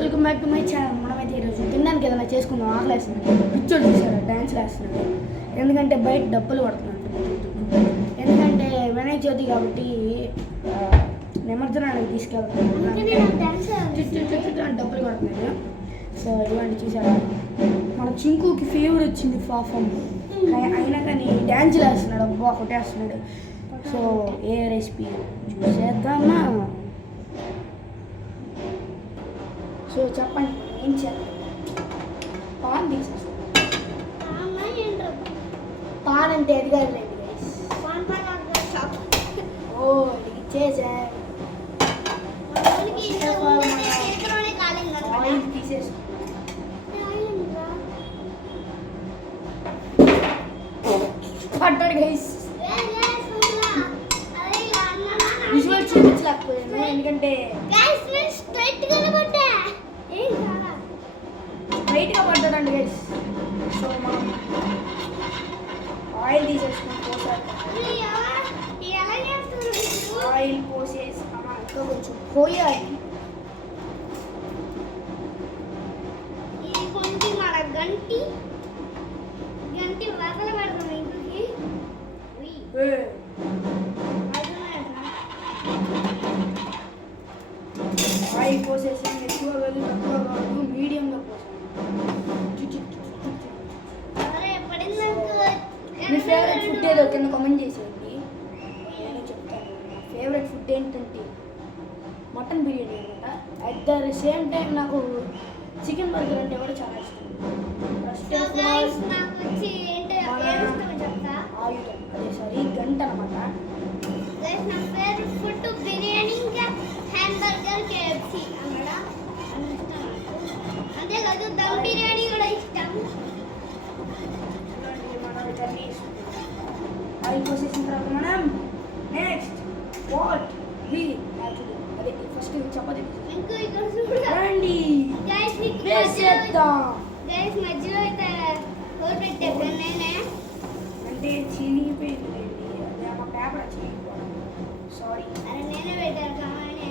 Welcome back to my channel. మనమైతే ఈరోజు తినడానికి ఏదైనా చేసుకుందాం, ఆకలేస్తుంది. పిచ్చోడు చూసాడు డ్యాన్స్ వేస్తున్నాడు. ఎందుకంటే బయట డబ్బులు పడుతున్నాడు. ఎందుకంటే వినాయక చవితి కాబట్టి నిమజ్జనానికి తీసుకెళ్తాను, డబ్బులు పడుతున్నాడు. సో ఇటువంటి చూసాడు మన చింకుకి ఫీవర్ వచ్చింది పాపం. అయినా కానీ డ్యాన్స్లు వేస్తున్నాడు, అబ్బా కొట్టేస్తున్నాడు. సో ఏ రెసిపీ చూసేద్దామా? సో చెప్పండి ఏం చేద్దాం? పాన్ తీసేస్తాం. పాన్ అంటే ఎదగాలి. ఓ ఇచ్చేసా ఆయిల్ తీసేసుకో. పట్టాడు గైస్. విజువల్ చూపించలేకపోయాను ఎందుకంటే స్ట్రైట్గా పడ్డాడండి గైస్. సో మనం ఆయిల్ తీసేసుకుని పోసారు. ఆయిల్ పోసేసి ఇంకా కొంచెం పోయాలి. గంటి వదల పెడతాం ఇంటికి. ఆయిల్ పోసేసి ఎక్కువ కాదు తక్కువ కాదు, మీడియంగా పోసాను. మీ ఫేవరెట్ ఫుడ్ ఏదో కింద కామెంట్ చేసేయండి, నేను చెప్తాను. నా ఫేవరెట్ ఫుడ్ ఏంటంటే మటన్ బిర్యానీ అనమాట. అట్ ద సేమ్ టైం నాకు చికెన్ బర్గర్ అంటే కూడా చాలా ఇష్టం. ఆయుధం అదే సారీ గంట అనమాట. ఫుడ్ బిర్యానీ ఇంకా హ్యాంబర్గర్, కేఎఫ్సి అన్నమాట అంతేకాదు దమ్ బిర్యానీ కూడా ఇష్టం. ఆయిల్ పోసేసిన తర్వాత మనం నెక్స్ట్ వాట్ అదే ఫస్ట్ చపాతీ రండి వేసేద్దాం. గైస్ మధ్యలో అయితే హోల్ పెట్టేద్దాం. నేనే అంటే చినిగిపోయింది, అదే మా పేపర్ చినిగిపోవడం. సారీ, అరే నేనే పెట్టాను కావాలనే.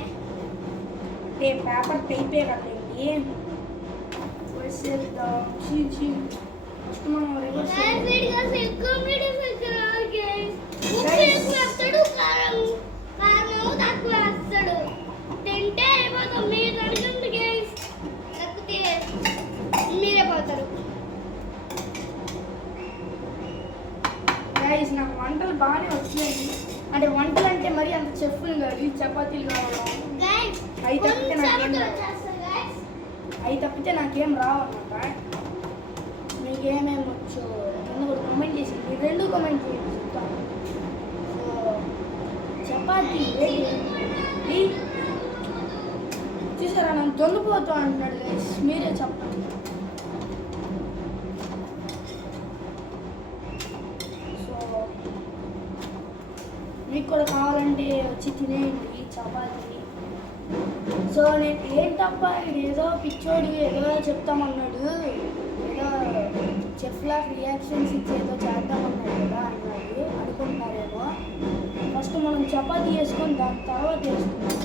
అంటే పేపర్ టైపే కదండి. వేసేద్దాం. ఫస్ట్ మనం రివర్స్ తింటే అయిపోతాం. మీరు అడుగుతుంది గైస్, తప్పితే మీరే పోతారు. గైస్ నాకు వంటలు బాగానే వచ్చాయి. అంటే వంటలు అంటే మరి అంత చెఫ్లు కాదు, చపాతీలు కావడం అవి తప్పితే నాకేం రావన్నమాట. మీకు ఏమేమి వచ్చు కింద కూడా కామెంట్ చేసి, మీరు రెండు కామెంట్ చేయండి చెప్తాను. సో చపాతీ చూసారా నన్ను తొంగిపోతూ అంటున్నాడు గైస్, మీరే చెప్పండి. సో మీకు కూడా కావాలంటే వచ్చి తినేయండి చపాతీ. సో నేను ఏంటబ్బా ఏదో పిచ్చోడి ఏదో చెప్తామన్నాడు, ఏదో చెఫ్లా రియాక్షన్స్ ఇచ్చేదో చేద్దామన్నాడు కదా అన్నాడు అనుకుంటున్నారేమో. ఫస్ట్ మనం చపాతీ వేసుకొని దాని తర్వాత వేసుకుంటాం.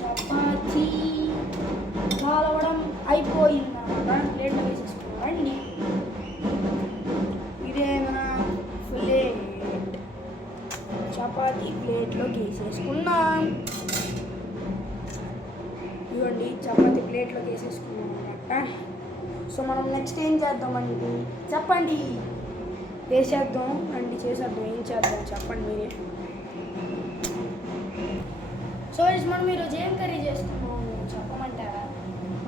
చపాతీ కాలవడం అయిపోయింది అన్నమాట. ప్లేట్లో వేసేసుకున్నామండి. ఇదేనా ప్లేట్? చపాతీ ప్లేట్లోకి వేసేసుకున్నాం. ఇవ్వండి చపాతీ ప్లేట్లోకి వేసేసుకున్నాం అన్నమాట. సో మనం నెక్స్ట్ ఏం చేద్దామండి చెప్పండి. వేసేద్దాం అండి, చేసేద్దాం. ఏం చేద్దాం చెప్పండి మీరే. సో మనం ఈరోజు ఏం కర్రీ చేసుకున్నాం చెప్పమంటారా?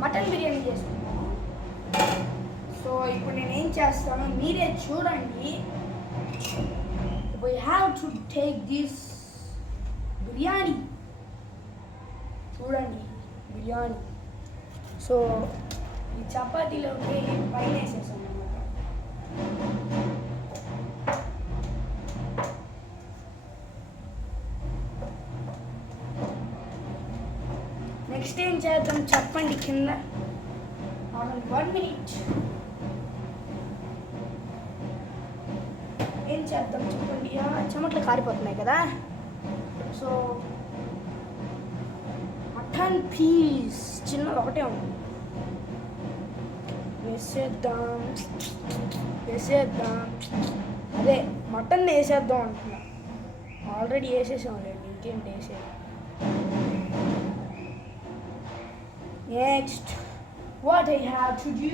మటన్ బిర్యానీ చేసుకున్నాం. సో ఇప్పుడు నేను ఏం చేస్తానో మీరే చూడండి. We have to take this biryani. చూడండి బిర్యానీ. సో ఈ చపాతీలోకి పైన వేసేసాం అన్నమాట. నెక్స్ట్ ఏం చేద్దాం చెప్పండి కింద. 1 minute. ఏం చేద్దాం చెప్పండి. చెమట్లు కారిపోతున్నాయి కదా. సో మటన్ పీస్ చిన్నది ఒకటే ఉంది. వేసేద్దాం అదే మటన్ వేసేద్దాం అంటున్నా. ఆల్రెడీ వేసేసాం లేండి, ఇంకేంటి వేసేది. Next what I have to do,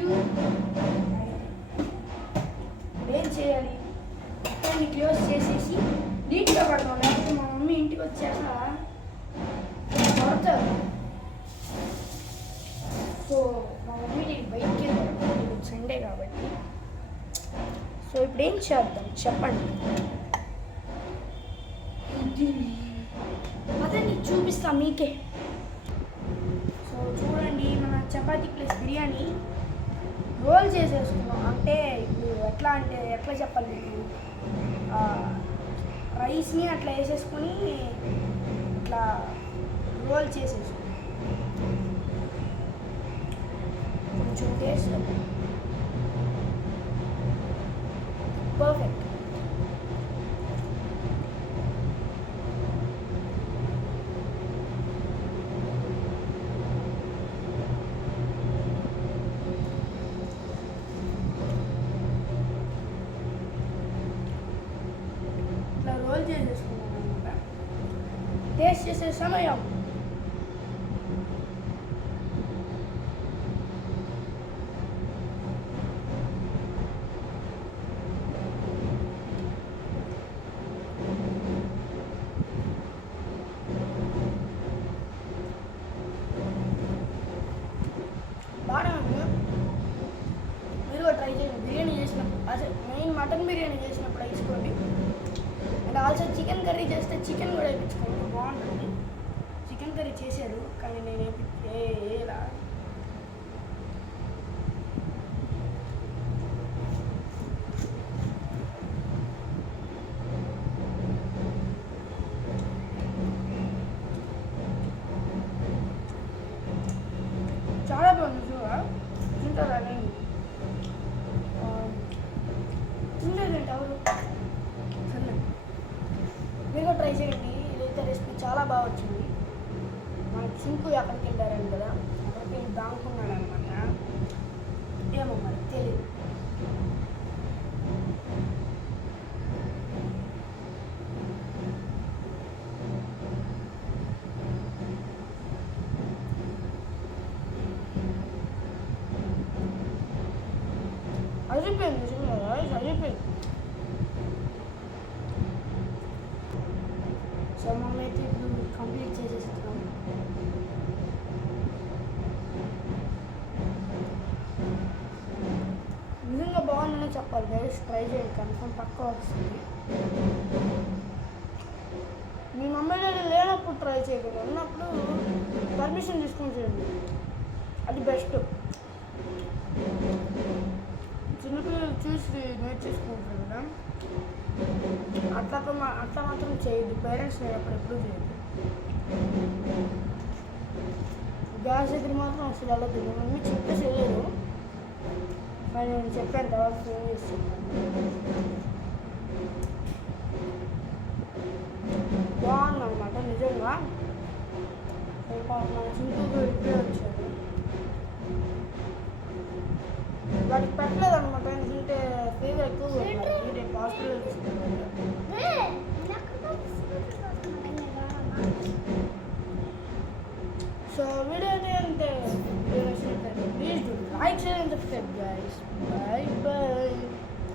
ఏం చేయాలి, మటన్ని క్లోజ్ చేసేసి నీట్గా పడతాం, లేకపోతే మా మమ్మీ ఇంటికి వచ్చాక కొడతారు. సో మా మమ్మీ నేను బయటికి వెళ్ళాను, సండే కాబట్టి. సో ఇప్పుడు ఏం చేద్దాం చెప్పండి. అదే నీకు చూపిస్తా మీకే. సో చూడండి, మన చపాతీ ప్లస్ బిర్యానీ రోల్ చేసేసుకున్నాం. అంటే ఇప్పుడు ఎట్లా చెప్పాలి మీకు, రైస్ని అట్లా వేసేసుకొని ఇట్లా రోల్ చేసేసుకున్నాం. కొంచెం టేస్ట్ పర్ఫెక్ట్. ఇట్లా రోల్ చేసేసుకున్నాం అనమాట. టేస్ట్ చేసే సమయం. బాగా మీరు ట్రై చేయండి. బిర్యానీ చేసినప్పుడు అసలు మెయిన్ మటన్ బిర్యానీ చేసినప్పుడు వేసుకోండి. అండ్ ఆల్సో చికెన్ కర్రీ చేస్తే చికెన్ కూడా వేయించుకోండి, బాగుంటుంది. చికెన్ కర్రీ చేశారు కానీ నేను వేయలా. చాలా బాగుంది చూడ, తింటారా? నేను తినలేదండి ఎవరు. సరే మీరు ట్రై చేయండి. ఇదైతే రెసిపీ చాలా బాగా వచ్చింది. మన సింకు ఎక్కడికి వెళ్ళారని కదా, అక్కడికి వెళ్ళి దాంకున్నాడు అనమాట. ఏమో మరి తెలియదు. అరిపోయింది నిజంగా, అరిపోయింది. సో మనమైతే ఇప్పుడు కంప్లీట్ చేసేస్తున్నాం. నిజంగా బాగుందనే చెప్పాలి గైస్, ట్రై చేయండి, కన్ఫర్మ్ పక్కా వస్తుంది. మీ మమ్మీ డాడీ లేనప్పుడు ట్రై చేయకూడదు, ఉన్నప్పుడు పర్మిషన్ తీసుకొని చేయండి, అది బెస్ట్. చిన్నపిల్లలు చూసి నేర్చేసుకుంటారు కదా, అట్లా మాత్రం చేయొద్దు. పేరెంట్స్ నేను ఎప్పుడు చేయొద్దు. గ్యాస్ దగ్గర మాత్రం అసలు వెళ్ళదు. మా మమ్మీ చెప్పేసి వెళ్ళలేదు, కానీ నేను చెప్పాను తర్వాత ఫోన్ చేస్తున్నాను. బాగుందన్నమాట నిజంగా. మన చింటూ ఇప్పుడే వచ్చాడు, వాడికి పెట్టలేదు అనమాట, ఎందుకంటే ఫీవర్ ఎక్కువ రేపు హాస్పిటల్ తీసుకున్నాను. సో వీడియో అంటే please like, share and subscribe guys.